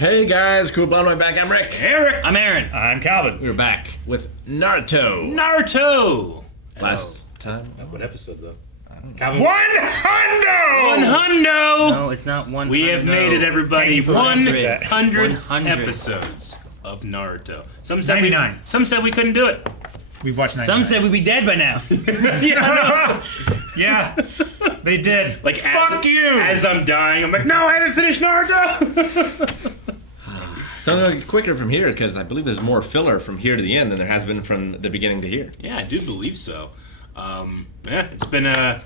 Hey guys, cool blown my back. I'm Rick. Eric. I'm Aaron. I'm Calvin. We're back with Naruto. Naruto. Last time. What episode though? Calvin. 100. No, it's not 100. We have made it, everybody. 100 100 episodes of Naruto. Some said 99. Some said we couldn't do it. We've watched 99. Some said we'd be dead by now. Yeah, they did. Like, fuck you! As I'm dying, I'm like, no, I haven't finished Naruto. Something quicker from here because I believe there's more filler from here to the end than there has been from the beginning to here. Yeah, I do believe so. It's been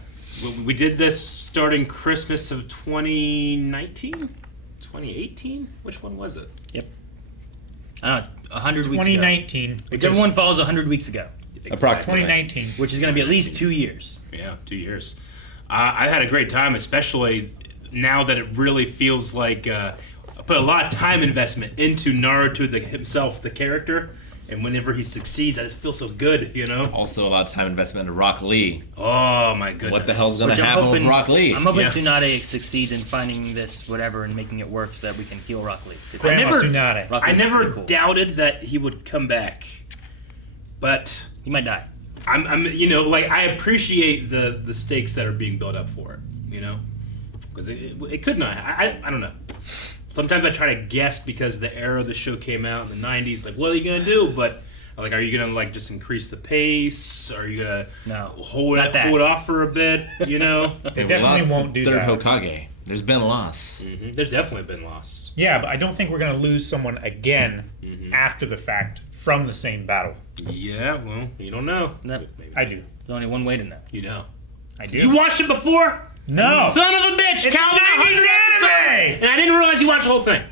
we did this starting Christmas of 2019, 2018. Which one was it? Yep. I don't know, 100 weeks ago. 2019. Whichever one falls 100 weeks ago. Approximately. 2019. Which is going to be at least 2 years. Yeah, 2 years. I had a great time, especially now that it really feels like I put a lot of time investment into Naruto himself, the character, and whenever he succeeds, I just feel so good, you know? Also, a lot of time investment into Rock Lee. Oh, my goodness. What the hell's going Which to happen with Rock Lee? I'm hoping Yeah. Tsunade succeeds in finding this whatever and making it work so that we can heal Rock Lee. I never, Tsunade. Rock I Lee's never pretty cool. doubted that he would come back, but He might die. I'm I appreciate the stakes that are being built up for it, you know, because it could not. I don't know. Sometimes I try to guess because the era the show came out in the '90s. Like, what are you gonna do? But like, are you gonna just increase the pace? Are you gonna hold it off for a bit? You know, They definitely won't do third that. Hokage. There's been a loss. Mm-hmm. There's definitely been loss. Yeah, but I don't think we're going to lose someone again after the fact from the same battle. Yeah, well, you don't know. No, Maybe. I do. there's only one way to know. You know. I do. You watched it before? No. Son of a bitch, It's Calvin! 90s 100 episodes, anime! and I didn't realize you watched the whole thing.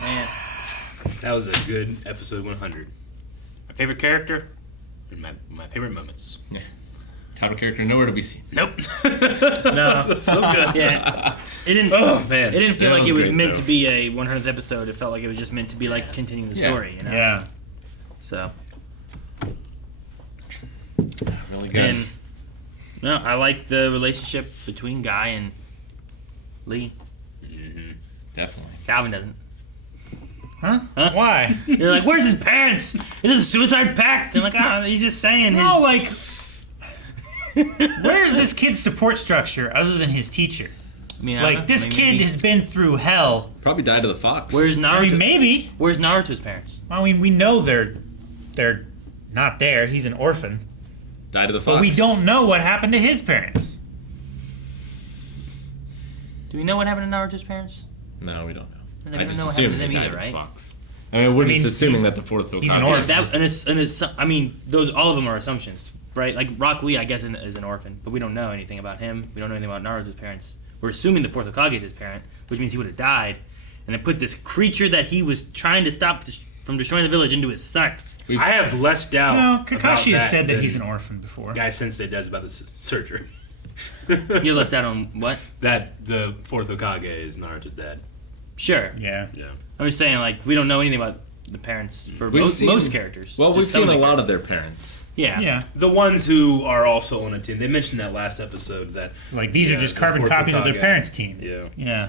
Man. That was a good episode 100. My favorite character and my favorite moments. Title character nowhere to be seen. Nope. No. So good. Yeah. It didn't. Oh, man. It didn't feel That like was it was great, meant though. to be a 100th episode. It felt like it was just meant to be like continuing the Yeah. story. You know? Yeah. So. Really good. And no, I like the relationship between Guy and Lee. Definitely. Calvin doesn't. Huh? Huh? Why? You're like, where's his parents? Is this a suicide pact? I'm like, he's just saying his. No, like, where's this kid's support structure other than his teacher? I mean, I don't know. Like, this Maybe- kid has been through hell. Probably died to the fox. Where's Naruto? I mean, maybe. Where's Naruto's parents? I mean, we know they're not there. He's an orphan. Died to the fox. But we don't know what happened to his parents. Do we know what happened to Naruto's parents? No, we don't know. I don't I even just know what assumed happened to they them died either, to right? the fox. I mean, we're just assuming that the fourth Hokage. he's an Yeah, orphan. and it's I mean, all of them are assumptions, right? Like Rock Lee, I guess, is an orphan, but we don't know anything about him. We don't know anything about Naruto's parents. We're assuming the fourth Hokage is his parent, which means he would have died, and they put this creature that he was trying to stop from destroying the village into his son. I have less doubt. No, about Kakashi has said that than he's an orphan before. Guy Sensei does about the surgery. You left out on what? That the fourth Hokage is Naruto's dad. Sure. Yeah. Yeah. I'm just saying, like, we don't know anything about the parents for most characters. Well, Just we've some seen a the lot characters. of their parents. Yeah. Yeah. The ones who are also on a team. They mentioned that last episode that Like, these are just the carbon fourth copies of their Hokage. parents' team. Yeah. Yeah.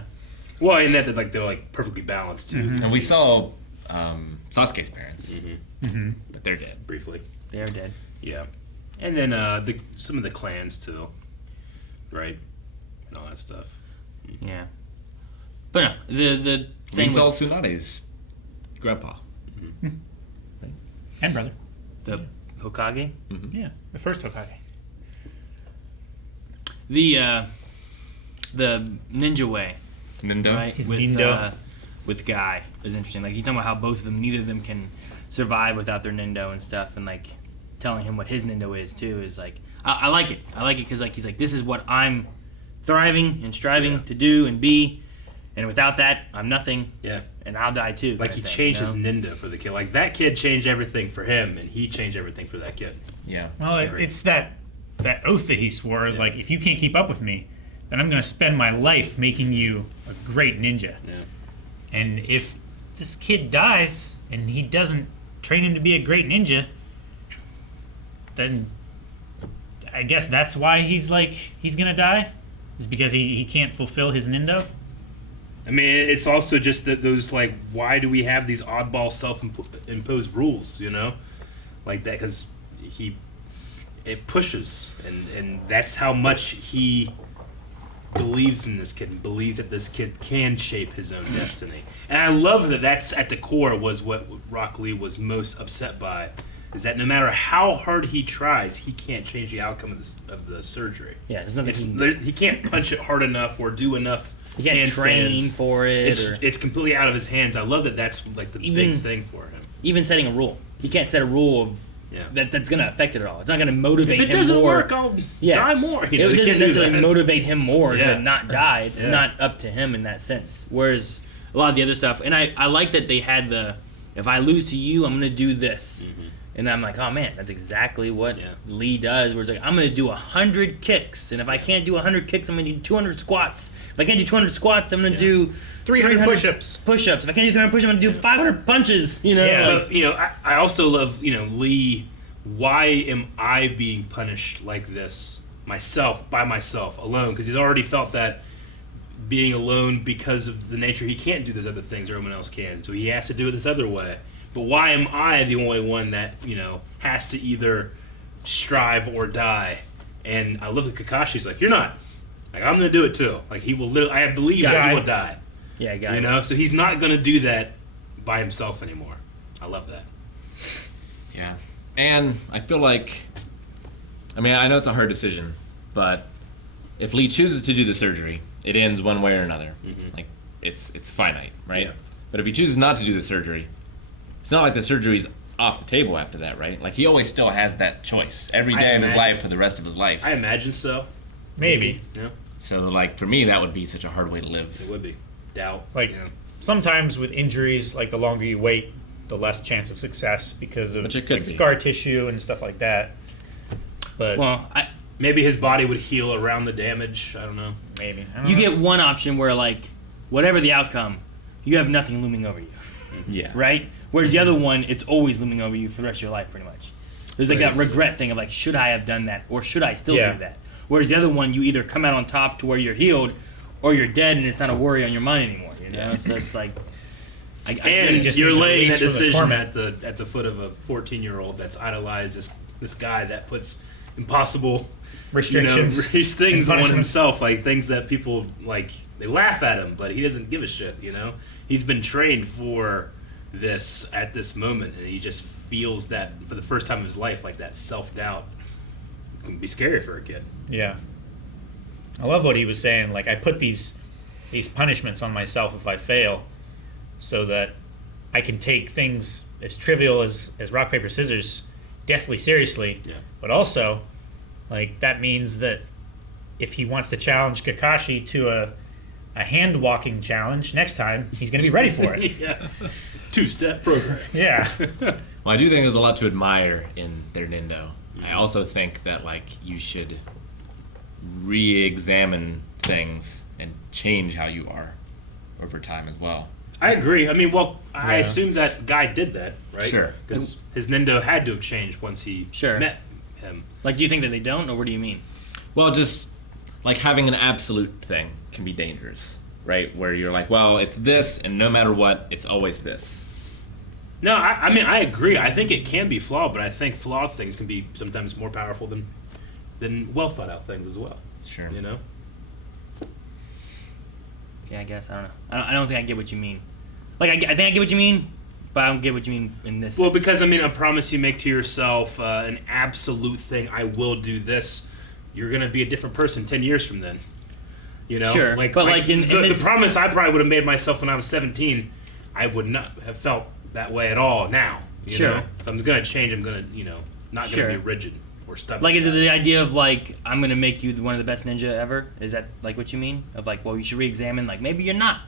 Well, and that they're like perfectly balanced too. And we saw Sasuke's parents. But they're dead. briefly. They're dead. Yeah. And then some of the clans too. Right? And all that stuff. Yeah. But no, the We thing saw with Tsunade's grandpa. And brother. the Hokage, Yeah. The first Hokage. the ninja way, Nindo. right? He's with Nindo. With Guy is interesting. Like, you talking about how both of them, neither of them can survive without their Nindo and stuff, and like telling him what his Nindo is too is like I like it. I like it because like he's like, this is what I'm thriving and striving to do and be, and without that I'm nothing. Yeah. And I'll die too. Like he changed his ninja for the kid. Like that kid changed everything for him, and he changed everything for that kid. Yeah. Well, it's that oath that he swore is like, if you can't keep up with me, then I'm going to spend my life making you a great ninja. Yeah. And if this kid dies and he doesn't train him to be a great ninja, then I guess that's why he's gonna die, is because he can't fulfill his nindo. I mean, it's also just that those, like, why do we have these oddball self-imposed rules, you know? Like that, because it pushes, and that's how much he believes in this kid, and believes that this kid can shape his own destiny. And I love that that's at the core was what Rock Lee was most upset by, is that no matter how hard he tries, he can't change the outcome of the surgery. Yeah, there's nothing He can't punch it hard enough or do enough. He can't train handstands. for it. It's completely out of his hands. I love that that's like the big thing for him. Even setting a rule. He can't set a rule of that's going to affect it at all. It's not going to motivate him more. If it doesn't work, I'll die more. You know, it doesn't necessarily motivate him more Yeah. to not die. It's not up to him in that sense. Whereas a lot of the other stuff, and I like that they had if I lose to you, I'm going to do this. Mm-hmm. And I'm like, oh man, that's exactly what Lee does. Where it's like, I'm going to do 100 kicks. And if I can't do 100 kicks, I'm going to do 200 squats. If I can't do 200 squats, I'm going to do 300 push-ups. Push-ups. If I can't do 300 push-ups, I'm going to do 500 punches. You know, Yeah. I also love, Lee. Why am I being punished like this by myself, alone? Because he's already felt that being alone because of the nature he can't do those other things everyone else can. So he has to do it this other way. But why am I the only one that, has to either strive or die? And I look at Kakashi's like, you're not. Like, I'm going to do it too. Like, he will literally, I believe that he will die. Yeah, got it. So he's not going to do that by himself anymore. I love that. Yeah. And I feel like, I know it's a hard decision, but if Lee chooses to do the surgery, it ends one way or another. Mm-hmm. Like, it's finite, right? Yeah. But if he chooses not to do the surgery, it's not like the surgery's off the table after that, right? Like, he always still has that choice every day of his life for the rest of his life. I imagine so. Maybe. Yeah. So, like, for me, that would be such a hard way to live. It would be. Doubt. Like, sometimes with injuries, like, the longer you wait, the less chance of success because of scar tissue and stuff like that. But maybe his body would heal around the damage. I don't know. Maybe. You get one option where, like, whatever the outcome, you have nothing looming over you. Yeah. Right? Whereas the other one, it's always looming over you for the rest of your life, pretty much. There's like that regret thing of like, should I have done that, or should I still do that? Whereas the other one, you either come out on top to where you're healed, or you're dead, and it's not a worry on your mind anymore. You know, so it's like, and you're laying that decision at the foot of a 14-year-old that's idolized this guy that puts impossible restrictions, things on himself, like things that people like. They laugh at him, but he doesn't give a shit. He's been trained for this at this moment, and he just feels that for the first time in his life, like that self-doubt. It can be scary for a kid. Yeah. I love what he was saying. Like, I put these punishments on myself if I fail so that I can take things as trivial as rock, paper, scissors deathly seriously. Yeah. But also, like, that means that if he wants to challenge Kakashi to a hand walking challenge next time, he's going to be ready for it. Yeah. 2-step program. Yeah. Well, I do think there's a lot to admire in their Nindo. I also think that, like, you should re-examine things and change how you are over time as well. I agree. I assume that guy did that, right? Sure. Because his Nindo had to have changed once he met him. Like, do you think that they don't, or what do you mean? Well, just, like, having an absolute thing can be dangerous, right? Where you're like, well, it's this, and no matter what, it's always this. No, I agree. I think it can be flawed, but I think flawed things can be sometimes more powerful than well thought out things as well. Sure. Yeah, I guess. I don't know. I don't think I get what you mean. Like, I think I get what you mean, but I don't get what you mean in this Well, sense. because, a promise you make to yourself, an absolute thing, I will do this, you're going to be a different person 10 years from then. Sure. But, like, in the this... promise I probably would have made myself when I was 17, I would not have felt that way at all now. You know? So I'm going to change. I'm going to, not going to be rigid or stubborn. Like, is it the idea of, like, I'm going to make you one of the best ninja ever? Is that, like, what you mean? Of, like, well, you should re-examine, like, maybe you're not.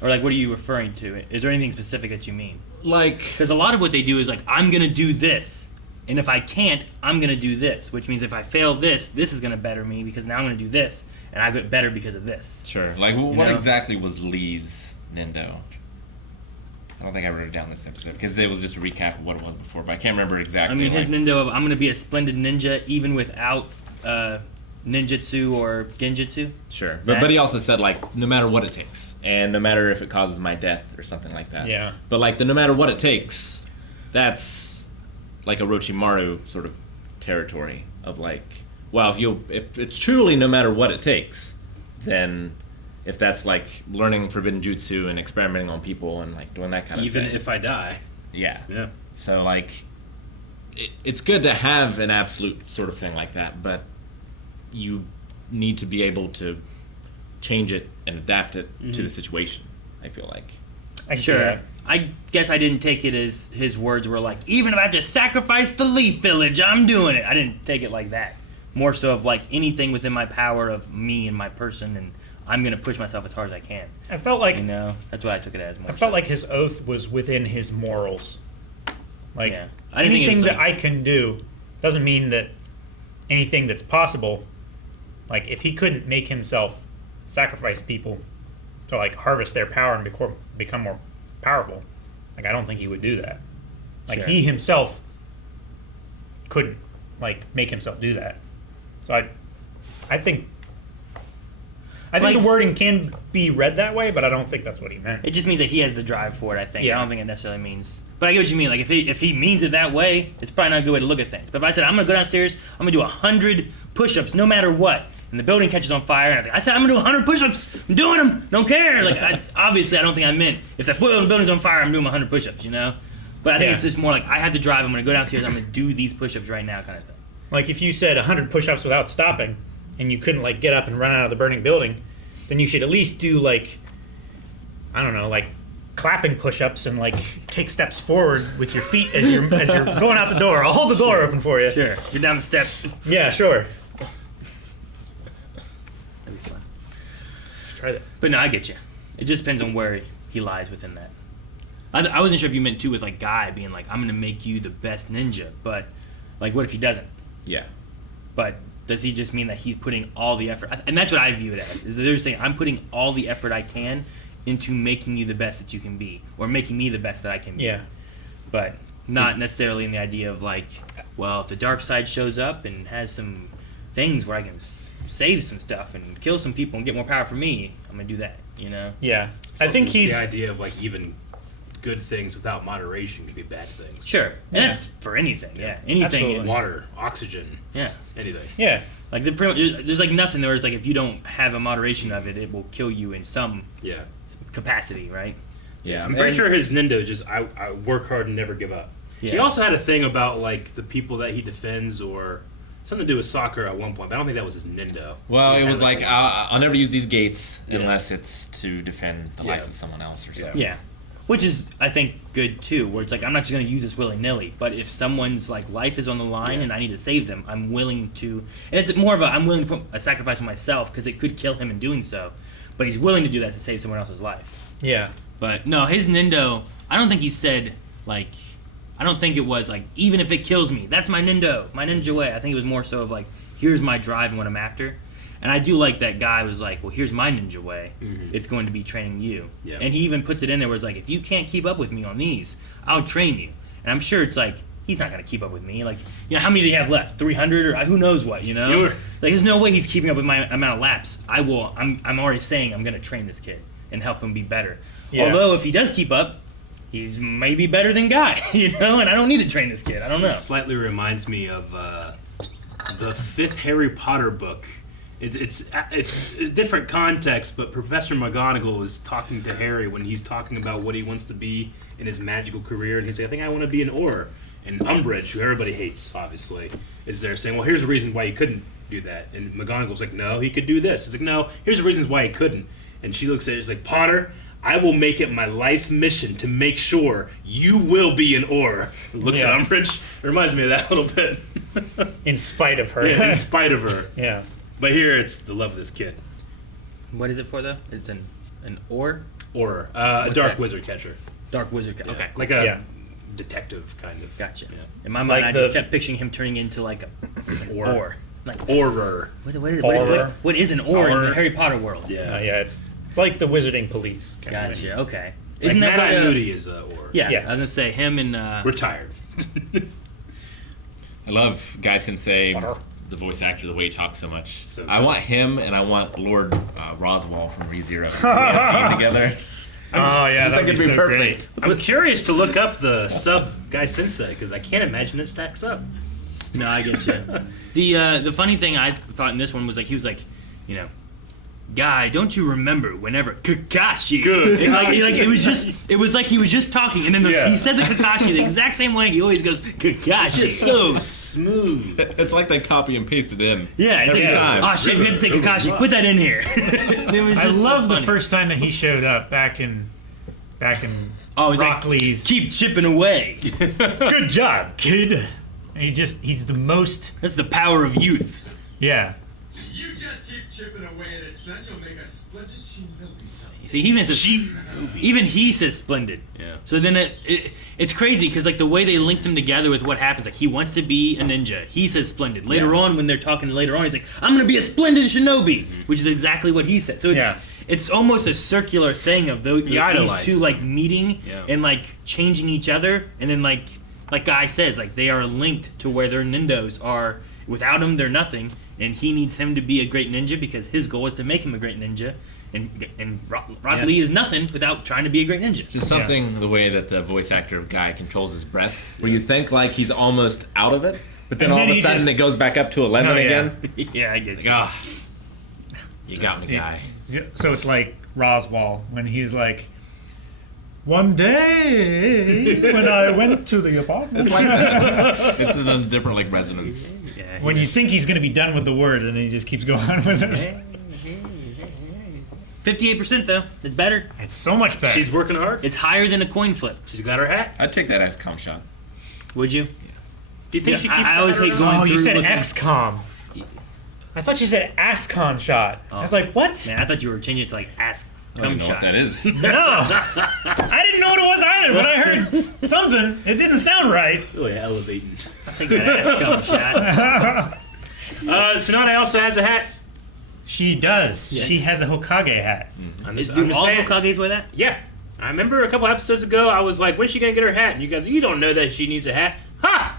Or, like, what are you referring to? Is there anything specific that you mean? Like... Because a lot of what they do is, like, I'm going to do this. And if I can't, I'm going to do this. Which means if I fail this is going to better me because now I'm going to do this. And I get better because of this. Sure. Like, what exactly was Lee's Nindo? I don't think I wrote it down this episode because it was just a recap of what it was before, but I can't remember I exactly. mean, his Nindo of I'm going to be a splendid ninja even without ninjutsu or genjutsu. Sure, but he also said like no matter what it takes, and no matter if it causes my death or something like that. Yeah. But like the no matter what it takes, that's like Orochimaru sort of territory of like, well, if it's truly no matter what it takes, then if that's like learning forbidden jutsu and experimenting on people and like doing that kind of thing. Even if I die. Yeah. Yeah. So like, it's good to have an absolute sort of thing like that, but you need to be able to change it and adapt it to the situation, I feel like. I can see that. I guess I didn't take it as his words were like, even if I have to sacrifice the Leaf Village, I'm doing it. I didn't take it like that. More so of like anything within my power of me and my person, and I'm going to push myself as hard as I can. I felt like That's what I took it as more. I felt like his oath was within his morals. Like Yeah. I didn't think it anything was that I can do doesn't mean that anything that's possible. Like if he couldn't make himself sacrifice people to like harvest their power and become more powerful, like I don't think he would do that. Like Sure. he himself couldn't like make himself do that. So I think Like- the wording can be read that way, but I don't think that's what he meant. It just means that he has the drive for it, I think. Yeah. I don't think it necessarily means... But I get what you mean. Like, if he means it that way, it's probably not a good way to look at things. But if I said, I'm going to go downstairs, I'm going to do 100 push-ups no matter what, and the building catches on fire, and I was like, I said, I'm going to do 100 push-ups. I'm doing them. Don't care. Like, obviously, I don't think I meant, if the building's on fire, I'm doing 100 push-ups, you know? But I think it's just more like, I have the drive, I'm going to go downstairs, I'm going to do these push-ups right now kind of thing. Like if you said 100 push-ups without stopping, and you couldn't like get up and run out of the burning building, then you should at least do like, I don't know, like clapping push-ups and like take steps forward with your feet as you're going out the door. I'll hold the door open for you. Sure. Get down the steps. Yeah, sure. That'd be fun. Just try that. But no, I get you. It just depends on where he lies within that. I wasn't sure if you meant too with like Guy being like, I'm gonna make you the best ninja, but like what if he doesn't? Yeah. But does he just mean that he's putting all the effort? And that's what I view it as. Is that they're saying I'm putting all the effort I can into making you the best that you can be, or making me the best that I can be. Yeah. But not necessarily in the idea of like, well, if the dark side shows up and has some things where I can save some stuff and kill some people and get more power for me, I'm gonna do that. You know? Yeah. I think he's the idea of like even good things without moderation could be bad things. Sure. And Yeah. that's for anything. Yeah. Anything. Absolutely. Water, oxygen, Yeah. anything. yeah. Like there's like nothing there. It's like if you don't have a moderation of it, it will kill you in some Yeah. capacity, right? Yeah. I'm pretty sure his Nindo is just I work hard and never give up. He Yeah. also had a thing about like the people that he defends or something to do with soccer at one point, but I don't think that was his Nindo. Well, He it just was had, like, I'll never use these gates Yeah. unless it's to defend the life Yeah. of someone else or something. Yeah. Which is, I think, good too, where it's like, I'm not just going to use this willy-nilly, but if someone's like life is on the line and I need to save them, I'm willing to, and it's more of a, I'm willing to put a sacrifice on myself because it could kill him in doing so, but he's willing to do that to save someone else's life. Yeah. But no, his Nindo, I don't think he said, like, I don't think it was like, even if it kills me, that's my Nindo, my ninja way. I think it was more so of like, here's my drive and what I'm after. And I do like that Guy was like, well, here's my ninja way. Mhm. It's going to be training you. Yeah. And he even puts it in there where it's like, if you can't keep up with me on these, I'll train you. And I'm sure it's like, he's not going to keep up with me. Like, you know, how many do you have left? 300 or who knows what, you know? You're- Like, there's no way he's keeping up with my amount of laps. I'm already saying I'm going to train this kid and help him be better. Yeah. Although, if he does keep up, he's maybe better than Guy, you know? And I don't need to train this kid. I don't know. It slightly reminds me of the fifth Harry Potter book. It's a different context, but Professor McGonagall is talking to Harry when he's talking about what he wants to be in his magical career, and he's like, I think I want to be an Auror. And Umbridge, who everybody hates, obviously, is there saying, well, here's the reason why he couldn't do that. And McGonagall's like, no, he could do this. He's like, no, here's the reasons why he couldn't. And she looks at it, she's like, Potter, I will make it my life's mission to make sure you will be an Auror. Looks Yeah. at Umbridge. It reminds me of that a little bit. In spite of her. Yeah, in spite of her. Yeah. But here it's the love of this kid. What is it for, though? It's an Auror? Or a What's dark that? wizard catcher. Dark Wizard. Yeah. Okay. Like a Yeah. detective, kind of. Gotcha. Yeah. In my mind, Like I just the- kept picturing him turning into like a Or. Auror. Like, Auror. what is it? Auror. What is an Auror in the Auror. Harry Potter world? Yeah. Yeah, it's like the wizarding police. Kind of thing. Gotcha. Okay. Isn't that Mad-Eye what? Moody is or Yeah, Yeah. I was gonna say him and. retired. I love Guy Sensei, Butter. the voice actor, the way he talks so much. So I want him, and I want Lord Roswell from ReZero to be together. Oh yeah, I think it'd be so perfect. I'm curious to look up the sub Guy Sensei because I can't imagine it stacks up. No, I get you. The funny thing I thought in this one was like he was like, you know, Guy, don't you remember whenever Kakashi? Good. And like it was like he was just talking, and then Yeah. he said the Kakashi the exact same way. He always goes Kakashi. Just so smooth. It's like they copy and paste it in. Yeah, it's Every like, time. oh shit, we had to say Kakashi. Put that in here. It was I just so love the funny. first time that he showed up back in Oh, he's Rock like, Lee's. keep chipping away. Good job, kid. And he's the most. That's the power of youth. Yeah. You just keep chipping away at it, son. You'll make a splendid Shinobi. See, even he says splendid. Yeah. So then it's crazy because like the way they link them together with what happens, like he wants to be a ninja. He says splendid. Later on, when they're talking later on, he's like, I'm gonna be a splendid shinobi, which is exactly what he said. So it's almost a circular thing of these idolizes two like meeting Yeah. and like changing each other, and then like Guy says, like they are linked to where their ninjas are. Without him, they're nothing, and he needs him to be a great ninja because his goal is to make him a great ninja. And Rock Lee is nothing without trying to be a great ninja. Just something the way that the voice actor of Guy controls his breath, where you think like he's almost out of it, but then And all then of a he sudden just- it goes back up to 11 No, yeah. again. Yeah, I get Like, you. ah, you got me, See, Guy. So it's like Roswell when he's like, one day when I went to the apartment. This is a different like resonance. Yeah, When you think he's gonna be done with the word, and then he just keeps going on with it. 58% though. It's better. It's so much better. She's working hard. It's higher than a coin flip. She's got her hat. I'd take that as comp shot. Would you? Do you think she keeps? I always hate going Oh, you through said looking- XCOM. I thought you said ASCON shot. I was like, what? Man, I thought you were changing it to like ask I don't cum know shot. what that is. No. I didn't know what it was either. When I heard something, it didn't sound right. Really elevating. I think that ask cum shot. Sonata also has a hat. She does. Yes. She has a Hokage hat. I'm Do just all saying. Hokages wear that? Yeah. I remember a couple episodes ago, I was like, when's she gonna get her hat? And you guys, you don't know that she needs a hat. Ha!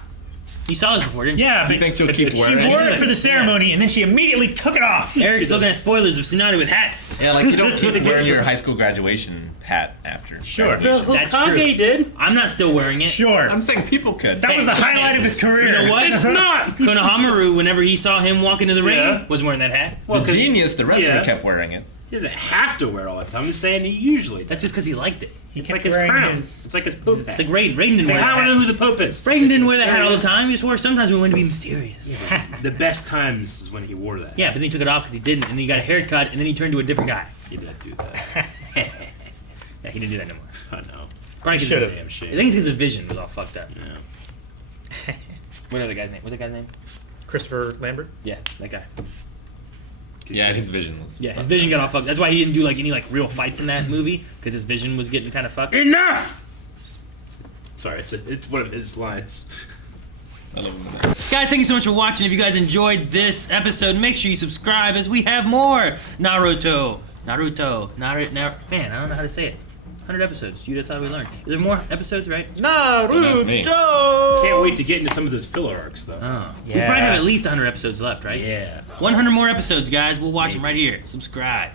You saw this before, didn't you? Yeah, Do you but think she'll keep She wearing she it? wore it for the ceremony, and then she immediately took it off. Eric's looking at spoilers of Tsunade with hats. Yeah, like you don't keep wearing your high school graduation hat after. Sure. graduation. That's Hokage true. did. I'm not still wearing it. Sure. I'm saying people could. That was the highlight of his career. You know what? It's not. Konohamaru, whenever he saw him walk into the ring, Yeah. was wearing that hat. Well, The 'cause genius, the wrestler, yeah. kept wearing it. He doesn't have to wear it all the time. I'm just saying he usually does. That's just because he liked it. He It's kept like his wearing crown. his- It's like his pope hat. It's like Raiden. Raiden didn't It's wear like, I that don't know hat. who the pope is. Raiden didn't wear that hat There all it the is. time. He just wore it sometimes when he wanted to be mysterious. The best times is when he wore that. Yeah, but then he took it off because he didn't, and then he got a haircut, and then he turned to a different guy. He did do that. Yeah, he didn't do that no more. I know. Probably 'cause Should've. his- Damn I shame. think it's because his vision was all fucked up. Yeah. Whatever the guy's name. What's that guy's name? Christopher Lambert. Yeah, that guy. Yeah, his vision was. Yeah, his vision got all fucked. That's why he didn't do like any like real fights in that movie because his vision was getting kind of fucked. Enough! Sorry, it's one of his lines. I love him. Guys, thank you so much for watching. If you guys enjoyed this episode, make sure you subscribe as we have more Naruto. Man, I don't know how to say it. 100 episodes. You'd have thought we learned. Is there more episodes, right? Don't ask me. Can't wait to get into some of those filler arcs, though. Oh. We Yeah. probably have at least 100 episodes left, right? Yeah. 100 more episodes, guys. We'll watch them right here. Subscribe.